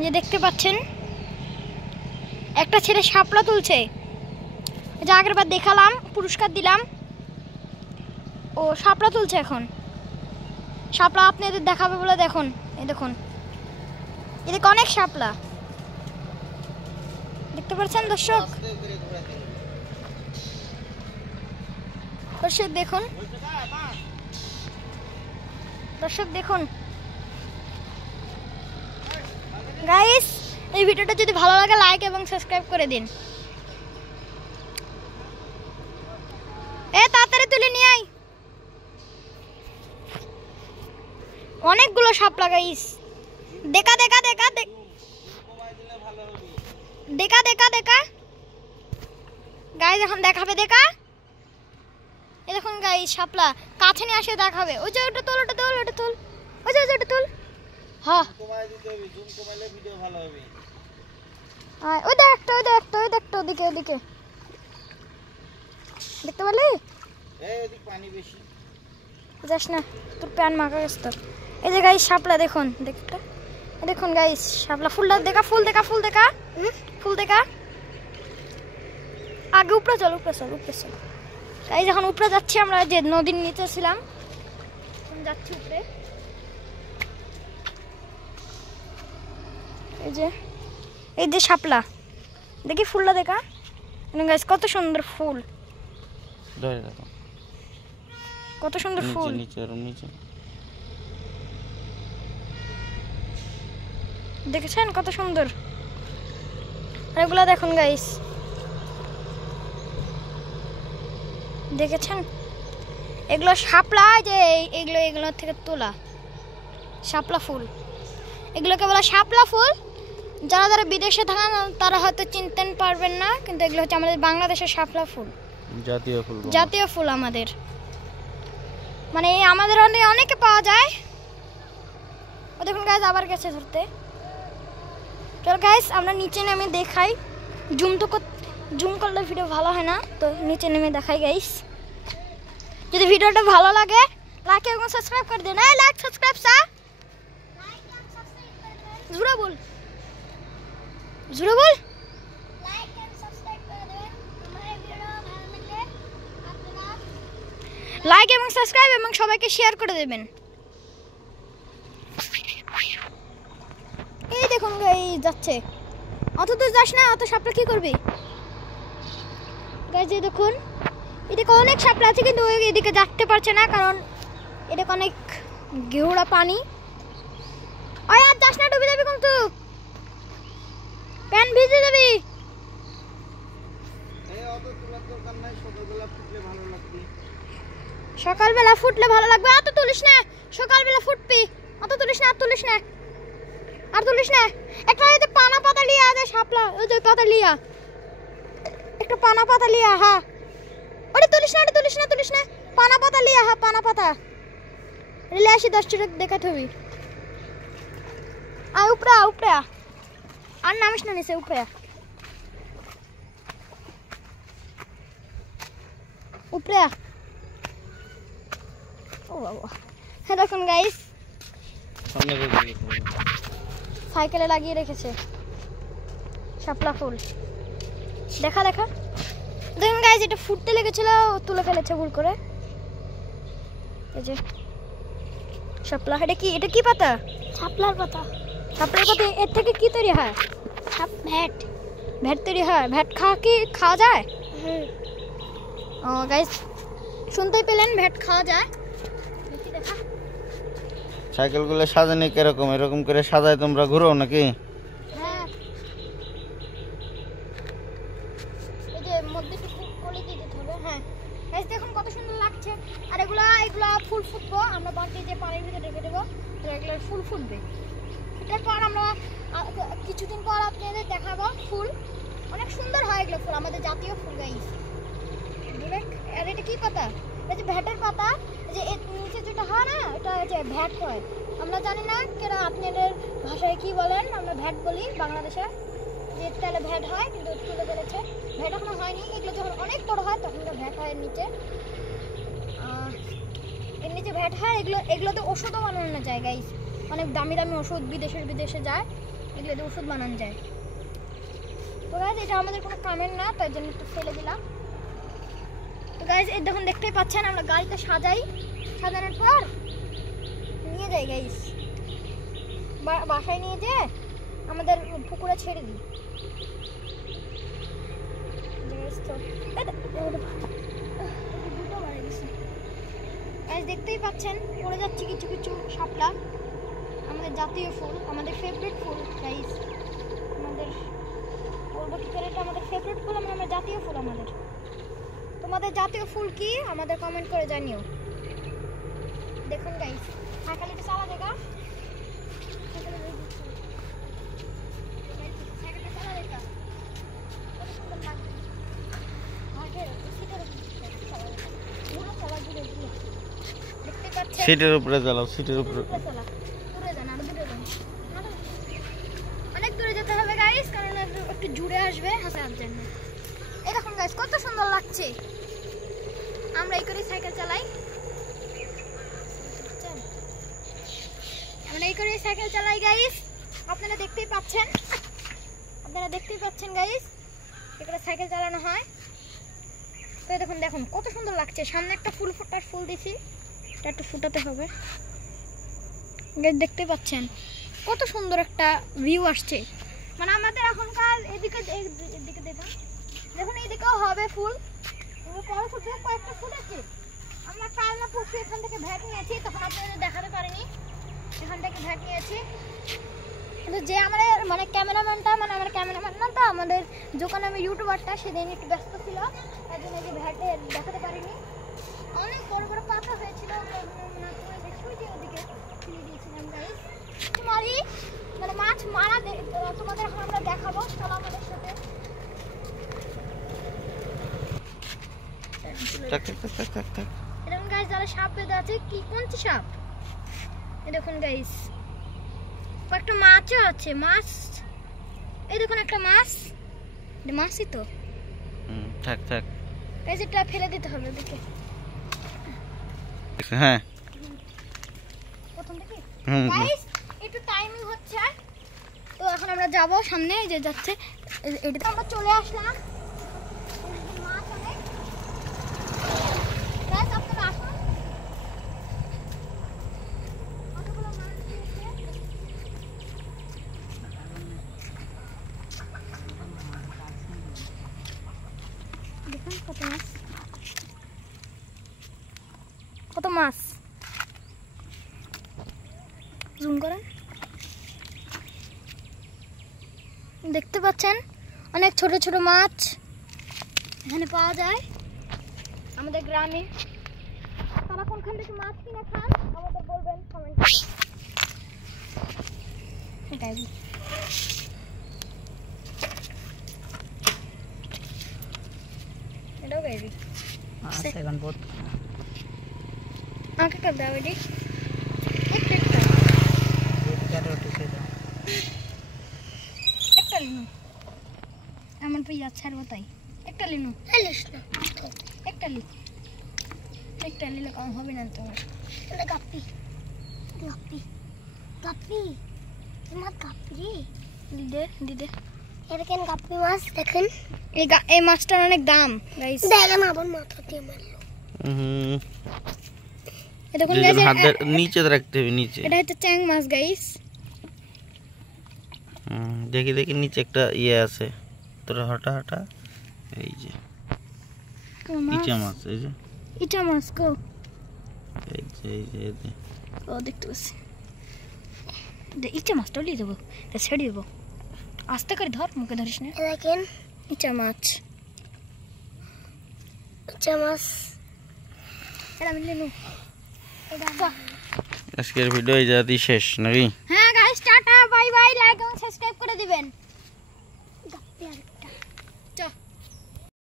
যে দেখতে পাচ্ছেন একটা ছেলে শাপলা তুলছে, যা আগের বার দেখালাম, পুরস্কার দিলাম। ও শাপলা তুলছে এখন। শাপলা আপনাদের দেখাবে বলে দেখুন, এই দেখুন, এদিকে অনেক শাপলা দেখতে পাচ্ছেন দর্শক। দর্শক দেখুন, দর্শক দেখুন গাইস, এই ভিডিওটা যদি ভালো লাগে লাইক এবং সাবস্ক্রাইব করে দিন। তাড়াতাড়ি তুলে নিয়ে আয়, অনেকগুলো শাপলা গাইস। দেখা দেখা দেখা দেখা দেখা দেখা গাইস, এখন দেখাবে। দেখা, এই দেখুন গাইস শাপলা, কাছে নিয়ে আসে দেখাবে। ওই যে ওটা তোল, ওটা তোল, ওটা তোল, ওই যে ওটা তোল। হ্যাঁ কমাই দিতে হবে, জুম কমাইলে ভিডিও ভালো হবে। ওই দেখ একটা, ওই দেখ একটা, ওই দেখ একটা, ওদিকে ওদিকে দেখতে পেলি? এই ওদিক পানি বেশি, যাস না, তোর প্যান মাখা গেছে তোর। এই যে গাইস শাপলা দেখুন, দেখটা দেখুন গাইস শাপলা। ফুলটা দেখা, ফুল দেখা, ফুল দেখা, ফুল দেখা। আগে উপরে চল, উপরে চল, উপরে চল গাইস। এখন উপরে যাচ্ছি আমরা, যে নদীর নিচে ছিলাম, এখন যাচ্ছি উপরে। এই যে শাপলা, দেখি ফুলটা দেখা গাইস, কত সুন্দর ফুল, কত সুন্দর ফুল। দেখেছেন কত সুন্দর? এগুলা দেখুন গাইস, দেখেছেন? এগুলো শাপলা, যে এগুলোর থেকে তোলা শাপলা ফুল। এগুলোকে বলা শাপলা ফুল। যারা যারা বিদেশে থাকেন তারা হয়তো চিনতে পারবেন না, কিন্তু এগুলো হচ্ছে আমাদের বাংলাদেশের শাপলা ফুল, জাতীয় ফুল। জাতীয় ফুল আমাদের, মানে আমাদের অনেকে পাওয়া যায়। ও দেখুন গাইস আবার গেছে ধরতে। চল গাইস আমরা নিচে নেমে দেখাই। জুম করলে ভিডিও ভালো হয় না, তো নিচে নেমে দেখাই গাইস। যদি ভিডিওটা ভালো লাগে লাইক এবং সাবস্ক্রাইব করে দেন। লাইক সাবস্ক্রাইব সা জোরে বল, জোরে বল। লাইক এন্ড সাবস্ক্রাইব করে দেন। আমার ভিডিও ভালো লাগলে আপনারা লাইক এবং সাবস্ক্রাইব এবং সবাইকে শেয়ার করে দেবেন। এই দেখুন গাইস যাচ্ছে, অত দূর যাস না, অত শাপলা কি করবি গাইস? এই দেখুন এদিকে অনেক শাপলা আছে, কিন্তু এদিকে যেতে পারছে না, কারণ এদিকে অনেক গেহুড়া পানি। আর যাস না, ডুবে যাবি কিন্তু, প্যান ভিজে যাবি। সকালবেলা ফুটলে ভালো লাগবে। অত তুলিস না, সকালবেলা ফুটবি, অত তুলিস না, আর তুলিস না, আর তুলিস না। একটা ওই যে পানা পাতা লিয়া আছে শাপলা, ওই যে পাতা লিয়া, একটা পানা পাতা লিয়া। হ্যাঁ ওটা তুলিস না, ওটা তুলিস না, তুলিস না, পানা পাতা লিয়া। হ্যাঁ পানা পাতা রেলে আসি, 10 টাকা দেখাতে হবি। আয় উপরে, উপরে আর নামিস না নিচে, উপরে উপরে। ও বাবা, হ্যাঁ দেখুন গাইস সাইকেলে লাগিয়ে রেখেছে শাপলা ফুল। দেখা দেখা দেখুন গাইস, এটা ফুটতে লেগেছিল, তুলে ফেলেছে ভুল করে। এই যে শাপলা, এটা কি পাতা? শাপলার পাতা। শাপলার পাতা, এর থেকে কি তৈরি হয়? ভ্যাট। ভ্যাট তৈরি হয়। ভ্যাট খাওয়া যায়? ও গাইস শুনতেই পেলেন, ভ্যাট খাওয়া যায়। দেখা সাইকেলগুলো সাজানো কিরকম? এরকম করে সাজায় তোমরা ঘুরো নাকি? হ্যাঁ, এই যে মধ্যে একটু করে দিতে হবে। হ্যাঁ গাইস দেখুন কত সুন্দর লাগছে। আর এগুলা ফুল ফুটবো, আমরা বালতি যে পানির ভিতরে রেখে দেবো, এগুলো ফুল ফুটবে। এরপর আমরা কিছুদিন পর আপনাদের দেখাবো ফুল। অনেক সুন্দর হয় এগুলো ফুল, আমাদের জাতীয় ফুল গাইস। আর এটা কি পাতা? এটা যে ভ্যাটের পাতা। যে এর নিচে যেটা হয় না, এটা হচ্ছে ভ্যাট হয়। আমরা জানি না কেন আপনাদের ভাষায় কি বলেন, আমরা ভ্যাট বলি বাংলাদেশে। যে তাহলে ভ্যাট হয়, কিন্তু তুলে ফেলেছে। ভ্যাট এখনো হয়নি, এগুলো যখন অনেক বড় হয় তখন ভ্যাট হয়। এর নিচে ভ্যাট হয়। এগুলোতে ওষুধও বানানো যায় গাইস, অনেক দামি দামি ওষুধ বিদেশে যায়। এগুলো দিয়ে ওষুধ বানানো যায়। তো গাইস এটা আমাদের কোনো কামের না, তাই জন্য একটু ফেলে দিলাম। তো গাইস এই দেখুন, দেখতেই পাচ্ছেন আমরা গাড়িতে সাজাই, সাজানোর পর নিয়ে যাই গাইস বাসায়, নিয়ে যেয়ে আমাদের পুকুরে ছেড়ে দিই। দেখতেই পাচ্ছেন পড়ে যাচ্ছে কিছু কিছু শাপলা, আমাদের জাতীয় ফুল, আমাদের ফেভারিট ফুল গাইস। আমাদের বলবো কি করে, এটা আমাদের ফেভারিট ফুল, আমরা জাতীয় ফুল আমাদের। তোমাদের জাতীয় ফুল কি আমাদের কমেন্ট করে জানিও। দেখুন গাইস সাইকেলটা চালা দেখা, সিটের উপরে চালাও, সিটের উপরে। অনেক দূরে যেতে হবে গাইস, কারণ একটু জুড়ে আসবে হাসার জন্য। এই দেখুন গাইস কত সুন্দর লাগছে, আমরা এই করে সাইকেল চালাই, আমরা এই করে সাইকেল চালাই গাইস। আপনারা দেখতেই পাচ্ছেন, গাইস এখানে সাইকেল চালানো হয়। তো দেখুন দেখুন কত সুন্দর লাগছে, সামনে একটা ফুল দিছি, এটা একটু ফুটাতে হবে গাইস। দেখতে পাচ্ছেন কত সুন্দর একটা ভিউ আসছে, মানে আমাদের এখনকার এদিকে দেখুন এইদিকেও হবে ফুল, পরে ফুটবে, কয়েকটা ফুল আছে। আমরা কাল না পরশু এখান থেকে ভ্যাট নিয়েছি, তখন আপনাদের দেখাতে পারিনি, এখান থেকে ভ্যাট নিয়েছি। কিন্তু যে আমাদের মানে ক্যামেরাম্যানটা, মানে আমার ক্যামেরাম্যান না, তো আমাদের যখন আমি ইউটিউবারটা সেদিন একটু ব্যস্ত ছিল, তার জন্য যে ভ্যাটে দেখাতে পারিনি। অনেক বড় বড় পাতা হয়েছিল, ওদিকে ফেলে দিয়েছিলাম গাইস। মানে মাছ মারা তোমাদের এখন আমরা দেখাবো, চলো আমাদের সাথে। এরকম গাইস যারা সাপ বেঁধে আছে, কি কোনটি সাপ, এই দেখুন গাইস কয়েকটা মাছও আছে, মাছ, এই দেখুন একটা মাছ, মাছই তো। থাক থাক গাইস এটা ফেলে দিতে হবে দেখে। হ্যাঁ প্রথম থেকে গাইস একটু টাইমিং হচ্ছে, তো এখন আমরা যাব সামনে, যে যাচ্ছে এটা আমরা চলে আসলাম। মাছ অনেক গাইস, আপনারা আসুন। কতগুলো মাছ দিয়েছে, দেখুন কত মাছ, কত মাছ, জুম করেন, দেখতে পাচ্ছেন অনেক ছোট ছোট মাছ এখানে পাওয়া যায় আমাদের গ্রামে। তারা কোনখান থেকে মাছ কিনে খান আমাদের বলবেন কমেন্টে। এটাও গাইবি এখন বহুত আমাকে কর দাও এডি একটা লিনু, আমার তো ইয়াদ ছাড়বো তাই একটা লিনু, একটা লিলে কম হবে না তোমার। গাপ্পি গাপ্পি গাপ্পি তোমার গাপ্পি দিদে দিদে, এটা কেন গাপ্পি মাছ দেখেন, এই মাছটার অনেক দাম গাইস। দেখেন আবার মাথা দিয়ে মারলো। এটা কোন গাইস, হাতের নিচে রাখতে হবে, নিচে। এটা হচ্ছে চ্যাং মাছ গাইস। দেখি দেখি নিচে একটা ইয়ে আছে, তোরা হটা হটা, এই যে ইচা মাছ, এই যে ইচা মাছ কো, এই যে এই যে ও দেখতে পাচ্ছি, ইচা মাছটা লিয়ে দেবো, তা ছেড়ে দেবো, আস্তে করে ধর, মুখে ধরিস না। দেখেন ইচা মাছ, ইচা মাছ, এটা আমি নিয়ে নেব। আজকের ভিডিও এই জাতি শেষ নাকি? হ্যাঁ guys, tata bye bye, like এবং সাবস্ক্রাইব করে দিবেন।